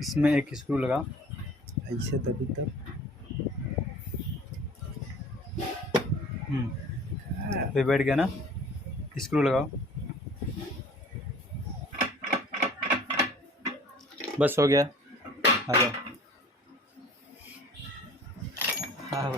इसमें एक स्क्रू लगा ऐसे तभी तक। फिर बैठ गया ना, स्क्रू लगाओ। बस हो गया, आ जाओ। हाँ